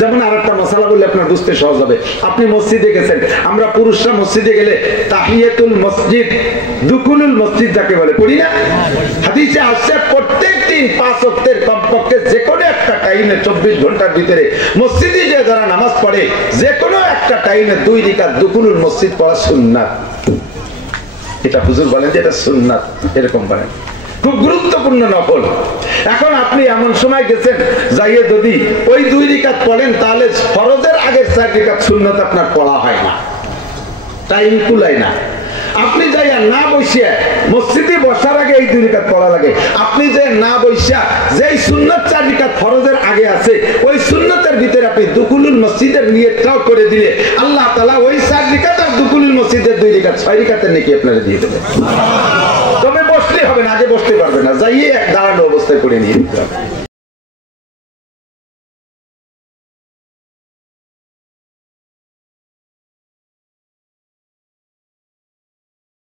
যেমন আরেকটা মশালা বললে আপনার বুঝতে সহজ হবে। আপনি মসজিদে গেছেন, আমরা পুরুষরা মসজিদে গেলে তাহিয়াতুল মসজিদ, দুকুলুল মসজিদ যাকে বলে পড়ি না? হাদিসে আসছে প্রত্যেক দিন 5 ওয়াক্তের কমপক্ষে যে কোনো একটা টাইমে 24 ঘন্টার ভিতরে মসজিদে যে যারা নামাজ পড়ে যে কোনো একটা টাইমে 2 রাকাত দুকুলুল মসজিদ পড়া সুন্নাত। এটা হুজুর বলেন যে এটা সুন্নাত, এরকম বলেন, খুব গুরুত্বপূর্ণ নফল। এখন আপনি এমন সময় গেছেন যাইয়ে যদি ওই 2 রাকাত পড়েন তাহলে ফরজের আগের 4 রাকাত সুন্নাত আপনার পড়া হয় না, টাইম কুলায় না। আপনি যাইয়া না বসিয়া মসজিদে বসার আগে এই 2 রাকাত পড়া লাগে। আপনি যে না বসিয়া যেই সুন্নাত 4 রাকাত ফরজের আগে আছে ওই সুন্নাতের ভিতরে আপনি দুকুলুল মসজিদের নিয়তটাও করে দিলে আল্লাহ তাআলা ওই 4 রাকাত আর দুকুলুল মসজিদের 2 রাকাত 6 রাকাতের নেকি আপনারা দিয়ে দেবেন। তবে বসতে হবে না, আগে বসতে পারবে না, যাইয়ে এক দাঁড়ানো অবস্থায় করে নিয়ে দিতে হবে।